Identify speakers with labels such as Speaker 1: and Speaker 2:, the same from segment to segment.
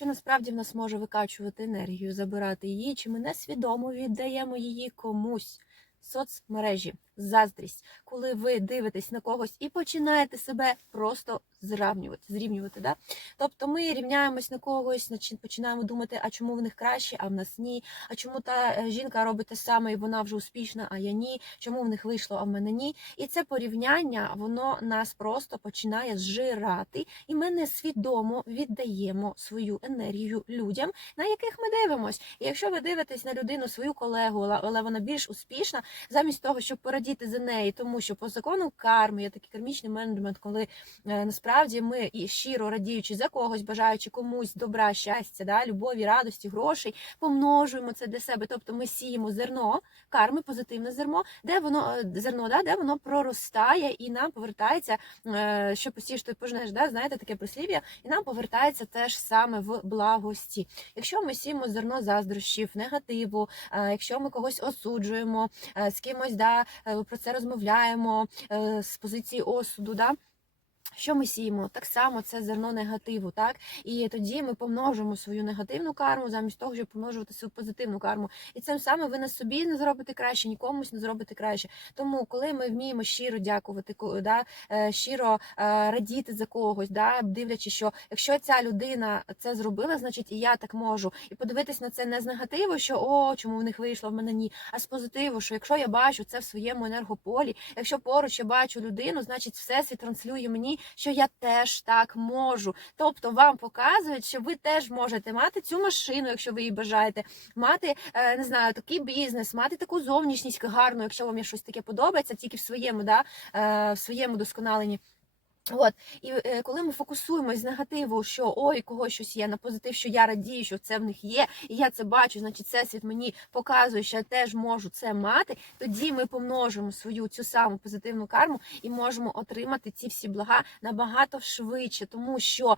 Speaker 1: що насправді в нас може викачувати енергію, забирати її, чи ми несвідомо віддаємо її комусь. Соцмережі, заздрість, коли ви дивитесь на когось і починаєте себе просто зрівнювати, зрівнювати. Да? Тобто ми рівняємось на когось, починаємо думати, а чому в них краще, а в нас ні. А чому та е, жінка робить те саме, і вона вже успішна, а я ні. Чому в них вийшло, а в мене ні. І це порівняння, воно нас просто починає зжирати, і ми несвідомо віддаємо свою енергію людям, на яких ми дивимось. І якщо ви дивитесь на людину, свою колегу, але- але вона більш успішна, замість того, щоб порадіти за неї, тому що по закону карми є такий кармічний менеджмент, коли е, насправді ми і щиро радіючи за когось, бажаючи комусь добра, щастя, да, любові, радості, грошей, помножуємо це для себе. Тобто ми сіємо зерно карми, позитивне зерно, де воно е, зерно, да, де воно проростає і нам повертається, е, що посієш, й пожнеш, да, знаєте, таке прислів'я, і нам повертається теж саме в благості. Якщо ми сіємо зерно заздрощів, негативу, якщо ми когось осуджуємо, з кимось да, про це розмовляємо е, з позиції осуду. Да? Що ми сіємо? Так само це зерно негативу, так? І тоді ми помножимо свою негативну карму замість того, щоб помножувати свою позитивну карму. І цим самим ви на собі не зробите краще, нікомусь не зробите краще. Тому, коли ми вміємо щиро дякувати, да, е, щиро е, радіти за когось, да, дивлячись, що якщо ця людина це зробила, значить і я так можу. І подивитись на це не з негативу, що о, чому в них вийшло, в мене ні, а з позитиву, що якщо я бачу це в своєму енергополі, якщо поруч я бачу людину, значить всесвіт транслює мені, що я теж так можу. Тобто вам показують, що ви теж можете мати цю машину, якщо ви її бажаєте, мати е, не знаю, такий бізнес, мати таку зовнішність гарну, якщо вам щось таке подобається, тільки в своєму, да, е, в своєму досконаленні. От і е, коли ми фокусуємось з негативу, що ой, когось щось є на позитив, що я радію, що це в них є, і я це бачу, значить, це світ мені показує, що я теж можу це мати. Тоді ми помножимо свою цю саму позитивну карму і можемо отримати ці всі блага набагато швидше, тому що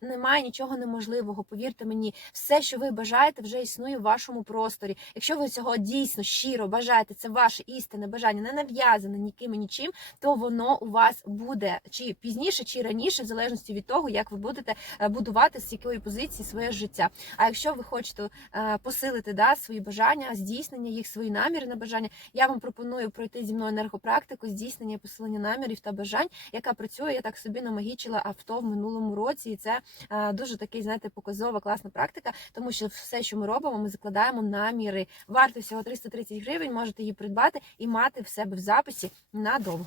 Speaker 1: немає нічого неможливого. Повірте мені, все, що ви бажаєте, вже існує в вашому просторі. Якщо ви цього дійсно щиро бажаєте, це ваше істинне бажання, не нав'язане ніким і нічим, то воно у вас буде чи пізніше, чи раніше, в залежності від того, як ви будете е, будувати з якої позиції своє життя. А якщо ви хочете е, посилити да, свої бажання, здійснення їх, свої наміри на бажання, я вам пропоную пройти зі мною енергопрактику здійснення і посилення намірів та бажань, яка працює. Я так собі намагічила авто в минулому році, і це е, дуже такий, знаєте, показова класна практика, тому що все, що ми робимо, ми закладаємо наміри. Варто всього 330 гривень, можете її придбати і мати в себе в записі надовго.